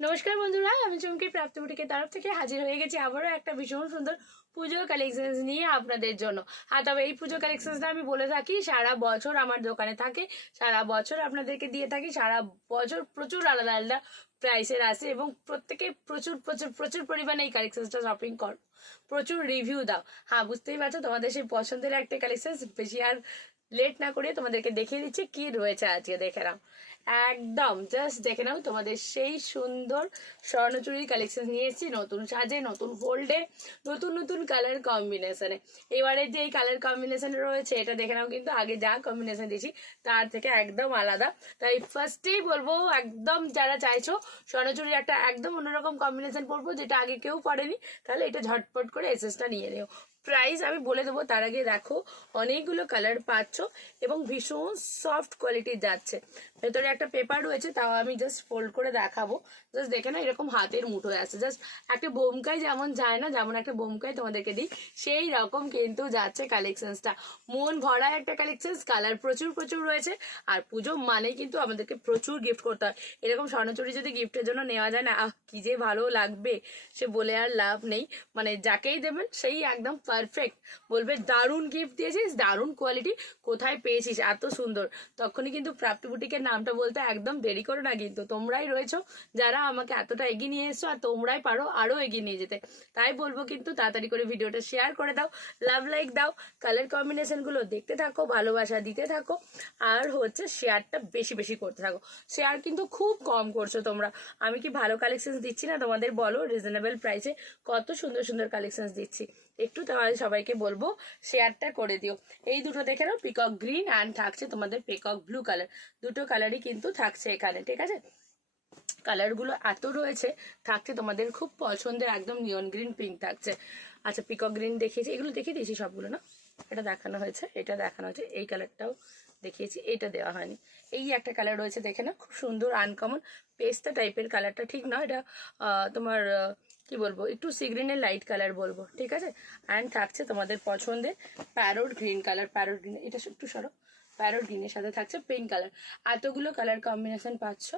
নমস্কার বন্ধুরা, আমি চুমকি প্রাপ্তি বুটিকের তরফ থেকে হাজির হয়ে গেছি আবারও একটা ভীষণ সুন্দর পুজোর কালেকশনস নিয়ে আপনাদের জন্য। তবে এই পুজো কালেকশনসটা আমি বলে থাকি সারা বছর আমার দোকানে থাকে, সারা বছর আপনাদেরকে দিয়ে থাকি, সারা বছর প্রচুর আলাদা আলাদা প্রাইসের আসে এবং প্রত্যেকে প্রচুর প্রচুর প্রচুর পরিমাণে এই কালেকশনসটা শপিং করো, প্রচুর রিভিউ দাও। বুঝতেই পারছো তোমাদের সেই পছন্দের একটা কালেকশন। বেশি আর লেট না করে তোমাদেরকে দেখিয়ে দিচ্ছি কি রয়েছে আজকে। দেখে নাও, একদম জাস্ট দেখে নাও, তোমাদের সেই সুন্দর স্বর্ণচুরির কালেকশন নিয়ে এসেছি নতুন সাজে, নতুন ফোল্ডে, নতুন নতুন কালার কম্বিনেশনে। এবারে যে এই কালার কম্বিনেশন রয়েছে এটা দেখে নাও, কিন্তু আগে যা কম্বিনেশন দিয়েছি তার থেকে একদম আলাদা। তাই ফার্স্টেই বলবো, একদম যারা চাইছো স্বর্ণচুরির একটা একদম অন্যরকম কম্বিনেশন পরবো যেটা আগে কেউ পড়েনি, তাহলে এটা ঝটপট করে এসএসটা নিয়ে নিও। প্রাইস আমি বলে দেবো, তার আগে দেখো অনেকগুলো কালার পাচ্ছ এবং ভীষণ সফট কোয়ালিটির যাচ্ছে। ভেতরে একটা পেপার রয়েছে, তাও আমি জাস্ট ফোল্ড করে দেখাবো। জাস্ট দেখে না, এরকম হাতের মুঠোয় আছে। জাস্ট একটা বোমকাই যেমন যায় না, যেমন একটা বোমকাই তোমাদেরকে দিই সেই রকম কিন্তু যাচ্ছে কালেকশনসটা। মন ভরা একটা কালেকশনস, কালার প্রচুর প্রচুর রয়েছে। আর পুজো মানেই কিন্তু আমাদেরকে প্রচুর গিফট করতে হয়। এরকম স্বর্ণচুরি যদি গিফটের জন্য নেওয়া যায় না, কি যে ভালো লাগবে সে বলে আর লাভ নেই। মানে যাকেই দেবেন সেই একদম পারফেক্ট বলবে দারুণ গিফট দিয়েছিস, দারুণ কোয়ালিটি, কোথায় পেয়েছিস এত সুন্দর। তখনই কিন্তু প্রাপ্তি বুটিকের নামটা বলতে একদম দেরি করো না, কিন্তু তোমরাই রয়েছো যারা আমাকে এতটা এগিয়ে নিয়ে এসছো, আর তোমরাই পারো আরো এগিয়ে নিয়ে যেতে। তাই বলবো কিন্তু তাড়াতাড়ি করে ভিডিওটা শেয়ার করে দাও, লাভ লাইক দাও, কালার কম্বিনেশন গুলো দেখতে থাকো, ভালোবাসা দিতে থাকো, আর হচ্ছে শেয়ারটা বেশি বেশি করতে থাকো। শেয়ার কিন্তু খুব কম করছো তোমরা। আমি কি ভালো কালেকশন দিচ্ছি না তোমাদের বলো? রিজনেবল প্রাইসে কত সুন্দর সুন্দর কালেকশন দিচ্ছি। একটু তাহলে সবাইকে বলবো শেয়ারটা করে দিও। এই দুটো দেখে নাও, পিকক গ্রিন অ্যান্ড থাকছে তোমাদের পিকক ব্লু কালার। দুটো কালারই কিন্তু থাকছে এখানে, ঠিক আছে? কালারগুলো এত রয়েছে, থাকছে তোমাদের খুব পছন্দের একদম নিয়ন গ্রিন, পিঙ্ক থাকছে। আচ্ছা, পিকক গ্রিন দেখিয়েছি, এগুলো দেখিয়ে দিয়েছি সবগুলো না? এটা দেখানো হয়েছে, এটা দেখানো হয়েছে, এই কালারটাও দেখিয়েছি, এটা দেওয়া হয়নি। এই একটা কালার রয়েছে দেখে না, খুব সুন্দর আনকমন পেস্তা টাইপের কালারটা, ঠিক না? এটা তোমার কি বলবো, একটু সি গ্রিনের লাইট কালার বলবো, ঠিক আছে? অ্যান্ড থাকছে তোমাদের পছন্দের parrot green colour, parrot green, এটা একটু সরো, প্যারোট গ্রিনের সাথে থাকছে পিঙ্ক কালার। এতগুলো কালার কম্বিনেশন পাচ্ছ।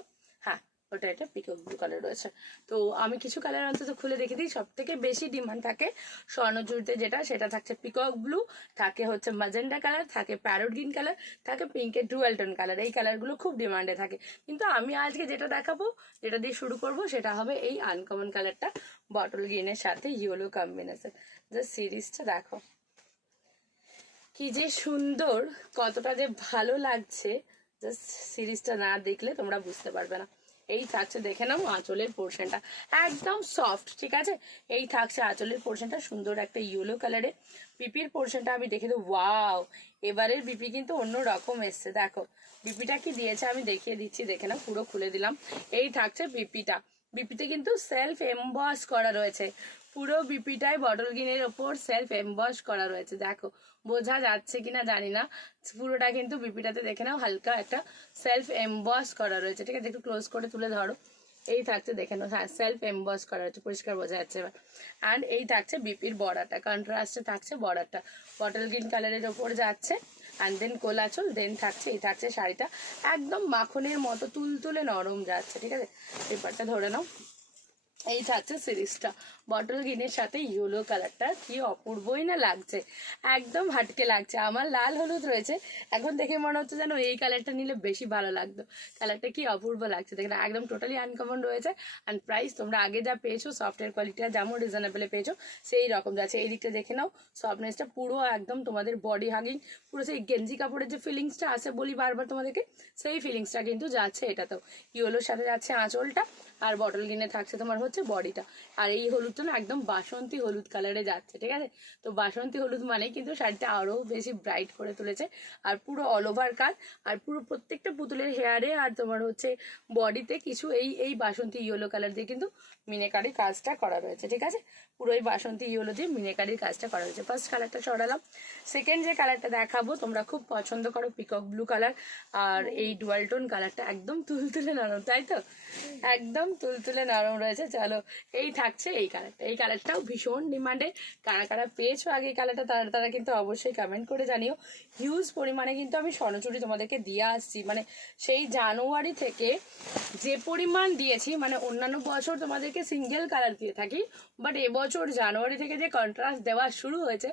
হ্যাঁ, ওটা এটা পিকক ব্লু কালার রয়েছে। তো আমি কিছু কালার অন্তত খুলে দেখে দিই। সব থেকে বেশি ডিমান্ড থাকে স্বর্ণচুরিতে যেটা, সেটা থাকছে পিকক ব্লু, থাকে হচ্ছে ম্যাজেন্ডা কালার, থাকে প্যারোট গ্রিন কালার, থাকে পিঙ্কের ডুয়ালটন কালার। এই কালারগুলো খুব ডিমান্ডে থাকে। কিন্তু আমি আজকে যেটা দেখাবো, যেটা দিয়ে শুরু করব, সেটা হবে এই আনকমন কালারটা, বটল গ্রিনের সাথে ইয়েলো কম্বিনেশন। জাস্ট সিরিজটা দেখো কি যে সুন্দর, কতটা যে ভালো লাগছে, জাস্ট সিরিজটা না দেখলে তোমরা বুঝতে পারবে না। এই থাকছে দেখে নাও আঁচলের পোর্শনটা, একদম সফট, ঠিক আছে? এই থাকছে আঁচলের পোর্শনটা, সুন্দর একটা ইয়েলো কালারে। বিপির পোর্শনটা আমি দেখে দেবো, ওয়াও, এবারের বিপি কিন্তু অন্য রকম এসছে। দেখো বিপিটা কি দিয়েছে আমি দেখিয়ে দিচ্ছি, দেখে নাও, পুরো খুলে দিলাম। এই থাকছে বিপিটা, বিপিতে কিন্তু সেলফ এমবস করা রয়েছে। পুরো বিপিটাই বটল গ্রিনের ওপর সেলফ এমবস করা রয়েছে। দেখো বোঝা যাচ্ছে কিনা জানি না, পুরোটা কিন্তু বিপিটাতে দেখে নাও হালকা একটা সেলফ এমবস করা রয়েছে, ঠিক আছে? একটু ক্লোজ করে তুলে ধরো। এই থাকছে দেখে নাও, হ্যাঁ সেলফ এমবস করা হচ্ছে, পরিষ্কার বোঝা যাচ্ছে এবার। অ্যান্ড এই থাকছে বিপির বর্ডারটা, কন্ট্রাস্টে থাকছে বর্ডারটা, বটল গ্রিন কালারের ওপর যাচ্ছে। অ্যান্ড দেন কোলাচল, দেন থাকছে এই থাকছে শাড়িটা, একদম মাখনের মতো তুলতুলে নরম যাচ্ছে, ঠিক আছে? পেপারটা ধরে নাও। এই থাকছে সিরিজটা, বটল গ্রিনের সাথে ইয়েলো কালারটা, কি অপূর্বই না লাগছে, একদম হাটকে লাগছে। আমার লাল হলুদ রয়েছে, এখন দেখে মনে হচ্ছে যেন এই কালারটা নিলে বেশি ভালো লাগতো। কালারটা কি অপূর্ব লাগছে, দেখেন একদম টোটালি আনকমন রয়েছে। অ্যান্ড প্রাইস তোমরা আগে যা পেয়েছো, সফটওয়্যার কোয়ালিটিটা যেমন রিজনেবলে পেয়েছো সেই রকম যাচ্ছে। এই দিকটা দেখে নাও, সফটনেসটা পুরো একদম তোমাদের বডি হাগিং, পুরো সেই গেঞ্জি কাপড়ের যে ফিলিংসটা আসে বলি বারবার তোমাদেরকে, সেই ফিলিংসটা কিন্তু যাচ্ছে এটাতেও। ইয়েলোর সাথে যাচ্ছে আঁচলটা, আর বটল গ্রিনে থাকছে তোমার হচ্ছে বডিটা। আর এই হলুদটা না একদম বাসন্তী হলুদ কালারে যাচ্ছে, ঠিক আছে? তো বাসন্তী হলুদ মানে কিন্তু শাড়িটা আরো বেশি ব্রাইট করে তুলেছে। আর পুরো অল ওভার কাজ, আর পুরো প্রত্যেকটা পুতুলের হেয়ারে আর তোমার হচ্ছে বডিতে কিছু এই এই বাসন্তী ইয়েলো কালার দিয়ে কিন্তু মিনেকারি কাজটা করা রয়েছে, ঠিক আছে? পুরো এই বাসন্তী ইয়েলো দিয়ে মিনেকারির কাজটা করা হয়েছে। ফার্স্ট কালারটা সরালাম। সেকেন্ড যে কালারটা দেখাবো তোমরা খুব পছন্দ করো, পিকক ব্লু কালার, আর এই ডুয়ালটোন কালারটা একদম তুলতুলে নরম, তাই তো? একদম তুলতুলে নরম রয়েছে। চলো এই থাকছে এই কালারটা, এই কালারটাও ভীষণ ডিমান্ডে। কারা কারা পেয়েছো আগে এই কালারটা তারা তারা কিন্তু অবশ্যই কমেন্ট করে জানিও। হিউজ পরিমাণে কিন্তু আমি স্বর্ণচুড়ি তোমাদেরকে দিয়ে আসছি, মানে সেই জানুয়ারি থেকে যে পরিমাণ দিয়েছি, মানে অন্যান্য বছর তোমাদেরকে সিঙ্গেল কালার দিয়ে থাকি, বাট এবছর জানুয়ারি থেকে যে কন্ট্রাস্ট দেওয়া শুরু হয়েছে,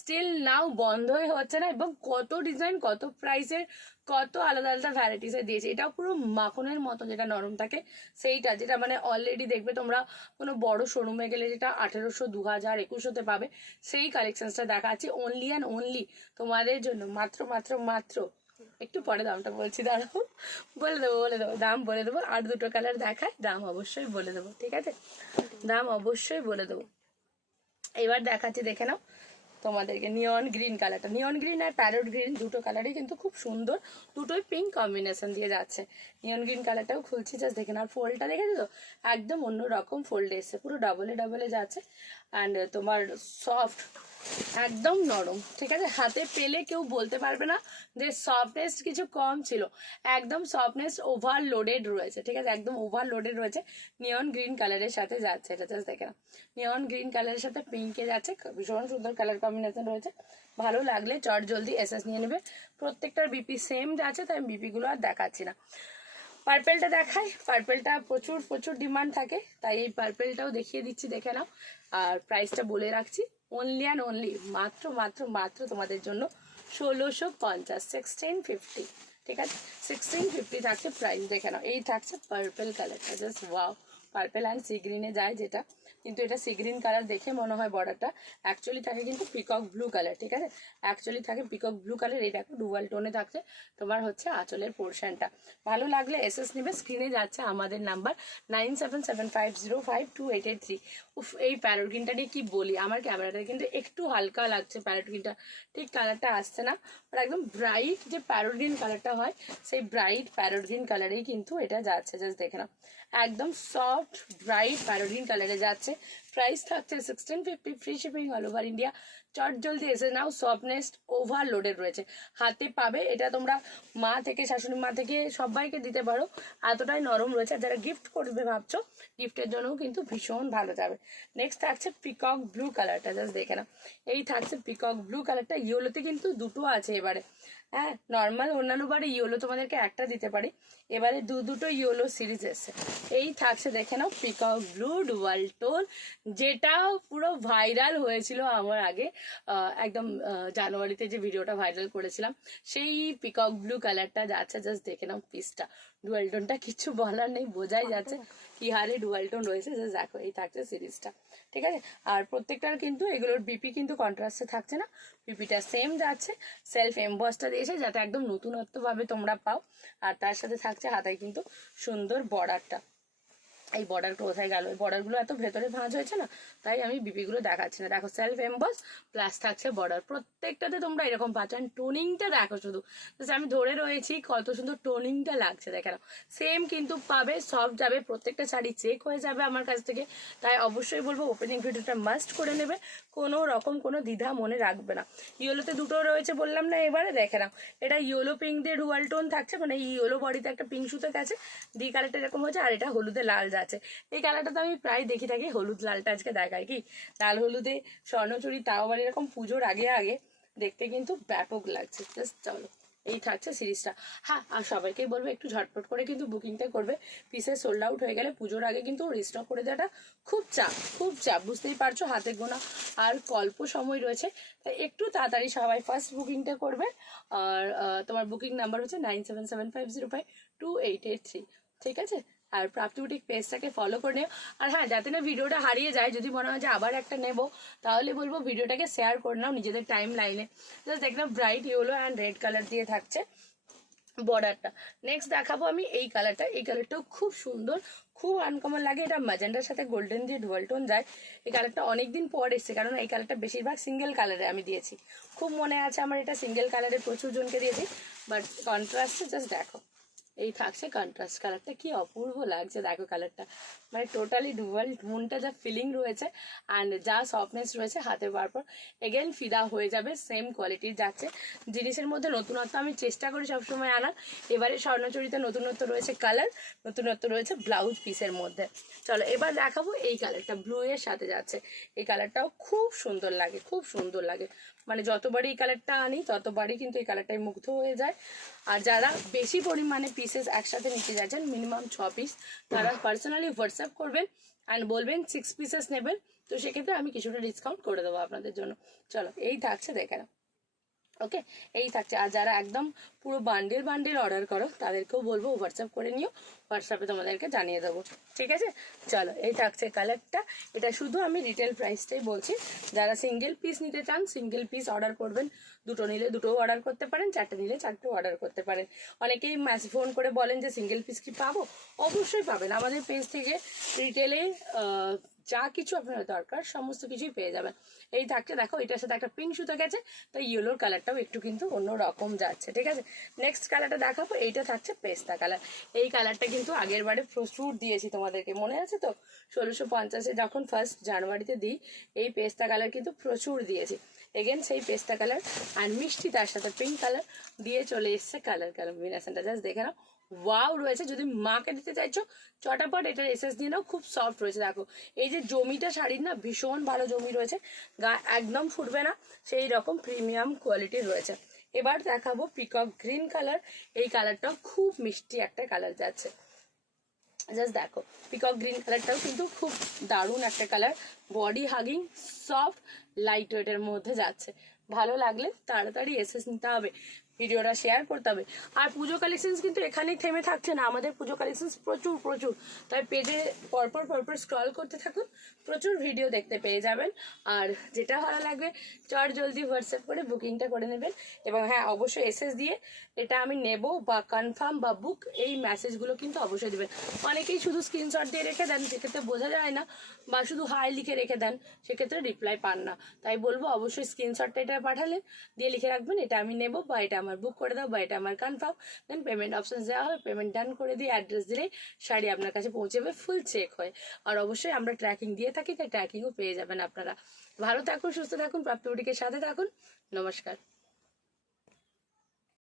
স্টিল নাও বন্ধই হচ্ছে না। এবং কত ডিজাইন, কত প্রাইসের, কত আলাদা আলাদা ভ্যারাইটিসে দিয়েছে। এটাও পুরো মাখনের মতো যেটা নরম থাকে সেইটা, যেটা মানে অলরেডি দেখবে তোমরা কোনো বড় শোরুমে গেলে যেটা 1800, 2000, 2100-তে পাবে, সেই কালেকশনসটা দেখাচ্ছি অনলি অ্যান্ড অনলি তোমাদের জন্য। মাত্র মাত্র মাত্র একটু পরে দামটা বলছি, দাঁড়াও বলে দেবো দাম বলে দেবো। আর দুটো কালার দেখায়, দাম অবশ্যই বলে দেবো, ঠিক আছে? দাম অবশ্যই বলে দেবো। এবার দেখাচ্ছি, দেখে নাও তোমাদেরকে নিয়ন গ্রিন কালারটা। নিয়ন গ্রিন আর প্যারট গ্রিন দুটো কালারই কিন্তু খুব সুন্দর, দুটোই পিঙ্ক কম্বিনেশন দিয়ে যাচ্ছে। নিয়ন গ্রিন কালারটাও খুলছি, জাস্ট দেখে নাও। ফোল্ডটা দেখেছো তো, একদম অন্যরকম ফোল্ড এসছে, পুরো ডাবলে ডাবলে যাচ্ছে। অ্যান্ড তোমার সফট, একদম নরম, ঠিক আছে? হাতে পেলে কেউ বলতে পারবে না যে সফটনেস কিছু কম ছিল, একদম সফটনেস ওভারলোডেড রয়েছে, ঠিক আছে? একদম ওভারলোডেড রয়েছে। নিয়ন গ্রিন কালারের সাথে যাচ্ছে এটা, জাস্ট দেখে নাও। নিয়ন গ্রিন কালারের সাথে পিঙ্কে যাচ্ছে, ভীষণ সুন্দর কালার কম্বিনেশন রয়েছে। ভালো লাগলে চট জলদি এসএস নিয়ে নেবে। প্রত্যেকটার বিপি সেম যাচ্ছে, তাই বিপিগুলো আর দেখাচ্ছি না। পার্পেলটা দেখাই, পার্পেলটা প্রচুর প্রচুর ডিমান্ড থাকে, তাই এই পার্পেলটাও দেখিয়ে দিচ্ছি, দেখে নাও। আর প্রাইসটা বলে রাখছি, অনলি অ্যান্ড অনলি মাত্র মাত্র মাত্র তোমাদের জন্য 1650, 1650, ঠিক আছে? 1650 থাকছে প্রাইস, দেখে নাও। এই থাকছে পার্পেল কালারটা, just wow. Purple and sea গ্রিনে যায় যেটা, কিন্তু এটা সি গ্রিন কালার দেখে মনে হয় বর্ডারটা, অ্যাকচুয়ালি থাকে কিন্তু পিকক ব্লু কালার, ঠিক আছে? অ্যাকচুয়ালি থাকে পিকক ব্লু কালার। এই দেখো ডুয়াল টোনে থাকছে তোমার হচ্ছে আঁচলের পোর্শনটা। ভালো লাগলে এসএস নেবে। স্ক্রিনে যাচ্ছে আমাদের নাম্বার 9775052883। উফ, এই প্যারট গ্রিনটা নিয়ে কি বলি, আমার ক্যামেরাটা কিন্তু একটু হালকা লাগছে, প্যারট গ্রিনটা ঠিক কালারটা আসছে না, আর একদম ব্রাইট যে প্যারট গ্রিন কালারটা হয়, সেই ব্রাইট প্যারট গ্রিন কালারেই কিন্তু এটা যাচ্ছে, জাস্ট দেখে নাও। একদম সফট ব্রাইট প্যারট গ্রিন কালারে যাচ্ছে। প্রাইস থাকছে 1650, free shipping all over India. চট জলদি এসে নাও, সফটনেস ওভারলোডেড রয়েছে। হাতে পাবে এটা, তোমরা মা থেকে, শাশুড়ি মা থেকে সবাইকে দিতে পারো, এতটাই নরম রয়েছে। আর যারা গিফট করবে ভাবছো, গিফটের জন্যও কিন্তু ভীষণ ভালো যাবে। নেক্সট থাকছে পিকক ব্লু কালারটা, জাস্ট দেখে নাও। এই থাকছে পিকক ব্লু কালারটা। ইয়েলোতে কিন্তু দুটো আছে এবারে, হ্যাঁ। নর্মাল অন্যান্য বারে ইয়েলো তোমাদেরকে একটা দিতে পারি, এবারে দুটো ইয়েলো সিরিজ এসছে। এই থাকছে, দেখে নাও, পিকক ব্লু ডুয়াল টোন, যেটা পুরো ভাইরাল হয়েছিল আমার আগে, একদম জানুয়ারিতে যে ভিডিওটা ভাইরাল করেছিলাম, সেই পিকক ব্লু কালারটা যাচ্ছে, জাস্ট দেখে নাও। পিসটা ডুয়াল টোনটা কিছু বলার নেই, বোঝাই যাচ্ছে কি হারে ডুয়াল টোন রয়েছে, জাস্ট দেখো। এই থাকছে সিরিজটা, ঠিক আছে? আর প্রত্যেকটার কিন্তু এগুলোর বিপি কিন্তু কন্ট্রাস্টে থাকছে না, বিপিটা সেম যাচ্ছে। সেলফ এমবসটা দিয়েছে যাতে একদম নতুনত্বভাবে তোমরা পাও। আর তার সাথে থাকছে হাতায় কিন্তু সুন্দর বর্ডারটা। এই বর্ডার কোথায় গেল, এই বর্ডারগুলো এত ভেতরে ভাঁজ হয়েছে না, তাই আমি বিপিগুলো দেখাচ্ছি না। দেখো, সেলফ এমবস প্লাস থাকছে বর্ডার, প্রত্যেকটাতে তোমরা এরকম পাচ্ছ। টোনিংটা দেখো শুধু, আমি ধরে রয়েছি কত সুন্দর টোনিংটা লাগছে, দেখে নাও। সেম কিন্তু পাবে, সব যাবে, প্রত্যেকটা শাড়ি চেক হয়ে যাবে আমার কাছ থেকে। তাই অবশ্যই বলবো ওপেনিং ভিডিওটা মাস্ট করে নেবে, কোনো রকম কোনো দ্বিধা মনে রাখবে না। ইয়েলোতে দুটো রয়েছে বললাম না, এবারে দেখে নাও। এটা ইয়েলো পিঙ্ক দিয়ে ডুয়াল টোন থাকছে, মানে ইয়েলো বডিতে একটা পিঙ্ক সুতো গেছে, দি কালারটা এরকম হয়েছে, আর এটা হলুদে লাল যাচ্ছে। এই কালারটা তো আমি প্রায় দেখি থাকি, হলুদ লালটা আজকে দেখাই কি, লাল হলুদে স্বর্ণচুরি, তাও আবার এরকম পুজোর আগে আগে, দেখতে কিন্তু ব্যাপক লাগছে। জাস্ট চলো, এই থাকছে সিরিজটা। হ্যাঁ, আর সবাইকেই বলবো একটু ঝটপট করে কিন্তু বুকিংটা করবে। পিসে সোল্ড আউট হয়ে গেলে পুজোর আগে কিন্তু রিস্টক করে দেওয়াটা খুব চাপ, খুব চাপ, বুঝতেই পারছো। হাতে গোনা আর অল্প সময় রয়েছে, তাই একটু তাড়াতাড়ি সবাই ফার্স্ট বুকিংটা করবে। আর তোমার বুকিং নাম্বার হচ্ছে 9775052883, ঠিক আছে? আর প্রাপ্তি বুটিক পেজটাকে ফলো করে নিও। আর হ্যাঁ, যাতে না ভিডিওটা হারিয়ে যায়, যদি মনে হয় যে আবার একটা নেব, তাহলে বলবো ভিডিওটাকে শেয়ার করে নাও নিজেদের টাইম লাইনে। জাস্ট দেখলাম bright yellow and red colour দিয়ে থাকছে বর্ডারটা। নেক্সট দেখাবো আমি এই কালারটা। এই কালারটাও খুব সুন্দর, খুব আনকমন লাগে। এটা ম্যাজেন্ডার সাথে গোল্ডেন দিয়ে ডুয়াল টোন যায়। এই কালারটা অনেকদিন পর এসছে, কারণ এই কালারটা বেশিরভাগ সিঙ্গেল কালারে আমি দিয়েছি। খুব মনে আছে আমার, এটা সিঙ্গেল কালারে প্রচুর জনকে দিয়েছি, বাট কন্ট্রাস্টে জাস্ট দেখো, এই থাকছে কন্ট্রাস্ট কালারটা, কি অপূর্ব লাগছে দেখো কালারটা, মানে টোটালি ডুয়াল মুনটা যা ফিলিং রয়েছে অ্যান্ড যা সফটনেস রয়েছে হাতে পাওয়ার পর এগেন ফিদা হয়ে যাবে, সেম কোয়ালিটির যাচ্ছে। জিনিসের মধ্যে নতুনত্ব আমি চেষ্টা করি সবসময় আনার। এবারে স্বর্ণচুরিতে নতুনত্ব রয়েছে কালার, নতুনত্ব রয়েছে ব্লাউজ পিসের মধ্যে। চলো এবার দেখাবো এই কালারটা, ব্লু এর সাথে যাচ্ছে। এই কালারটাও খুব সুন্দর লাগে, খুব সুন্দর লাগে, মানে যতবারই এই কালারটা আনি ততবারই কিন্তু এই কালারটাই মুগ্ধ হয়ে যায়। আর যারা বেশি পরিমাণে পিসেস একসাথে নিতে যাচ্ছেন, মিনিমাম 6 পিস, তারা পার্সোনালি হোয়াটসঅ্যাপ করবেন অ্যান্ড বলবেন 6 পিসেস নেবেন, তো সেক্ষেত্রে আমি কিছুটা ডিসকাউন্ট করে দেবো আপনাদের জন্য। চলো এই থাকছে দেখে নাও। ওকে, এই থাকছে। আর যারা একদম পুরো বান্ডিল বান্ডিল অর্ডার করো তাদেরকেও বলবো হোয়াটসঅ্যাপ করে নিও, হোয়াটসঅ্যাপে তোমাদেরকে জানিয়ে দেবো, ঠিক আছে। চলো এই থাকছে কালারটা। এটা শুধু আমি রিটেল প্রাইসটাই বলছি, যারা সিঙ্গেল পিস নিতে চান সিঙ্গেল পিস অর্ডার করবেন, দুটো নিলে দুটোও অর্ডার করতে পারেন, চারটে নিলে চারটেও অর্ডার করতে পারেন। অনেকেই ফোন করে বলেন যে সিঙ্গেল পিস কি পাবো, অবশ্যই পাবেন। আমাদের পেজ থেকে রিটেলে যা কিছু আপনার দরকার সমস্ত কিছুই পেয়ে যাবেন। এই থাকছে দেখো, এটার সাথে একটা পিঙ্ক সুতো গেছে, তো ইয়েলোর কালারটাও একটু কিন্তু অন্য রকম যাচ্ছে, ঠিক আছে। নেক্সট কালারটা দেখাবো, এইটা থাকছে পেস্তা কালার। এই কালারটা কিন্তু আগের বারে প্রচুর দিয়েছি তোমাদেরকে, মনে আছে তো? 1650-এ যখন ফার্স্ট জানুয়ারিতে দিই, এই পেস্তা কালার কিন্তু প্রচুর দিয়েছি। এগেন সেই পেস্তা কালার আর মিষ্টি তার সাথে পিঙ্ক কালার দিয়ে চলে এসছে কালার কম্বিনেশনটা, জাস্ট দেখে নাও, ওয়াও রয়েছে। যদি মাকে দিতে চাইছো চটাপট এটার এসএস দিয়ে নাও, খুব সফট রয়েছে। দেখো এই যে জমিটা শাড়ির না, ভীষণ ভালো জমি রয়েছে, গা একদম ফুটবে না, সেই রকম প্রিমিয়াম কোয়ালিটির রয়েছে। এবার দেখাবো পিকক গ্রিন কালার। এই কালারটাও খুব মিষ্টি একটা কালার যাচ্ছে, জাস্ট দেখো। পিকক গ্রিন কালারটাও কিন্তু খুব দারুণ একটা colour, body hugging, soft, light ওয়েটের মধ্যে যাচ্ছে। ভালো লাগলে তাড়াতাড়ি এসএস নিতে হবে, ভিডিওটা শেয়ার করতে হবে। আর পুজো কালেকশনস কিন্তু এখানেই থেমে থাকছে না, আমাদের পুজো কালেকশনস প্রচুর প্রচুর, তাই পেজে পরপর পরপর স্ক্রল করতে থাকুন, প্রচুর ভিডিও দেখতে পেয়ে যাবেন। আর যেটা ভালো লাগবে চট জলদি হোয়াটসঅ্যাপ করে বুকিংটা করে নেবেন। এবং হ্যাঁ, অবশ্যই এসএস দিয়ে এটা আমি নেব বা কনফার্ম বা বুক, এই মেসেজগুলো কিন্তু অবশ্যই দেবেন। অনেকেই শুধু স্ক্রিনশট দিয়ে রেখে দেন, সেক্ষেত্রে বোঝা যায় না, বা শুধু হাই লিখে রেখে দেন, সেক্ষেত্রে রিপ্লাই পান না। তাই বলবো অবশ্যই স্ক্রিনশটটা এটা পাঠালে দিয়ে লিখে রাখবেন এটা আমি নেব, বা এটা আমার বুক করে দাও, বা এটা আমার কনফার্ম। দেন পেমেন্ট অপশন দেওয়া হবে, পেমেন্ট ডান করে দিয়ে অ্যাড্রেস দিলেই শাড়ি আপনার কাছে পৌঁছে যাবে, ফুল চেক হয়। আর অবশ্যই আমরা ট্র্যাকিং দিয়ে থাকি, তাই ট্র্যাকিংও পেয়ে যাবেন আপনারা। ভালো থাকুন, সুস্থ থাকুন, প্রাপ্ত বুটিকের সাথে থাকুন। নমস্কার।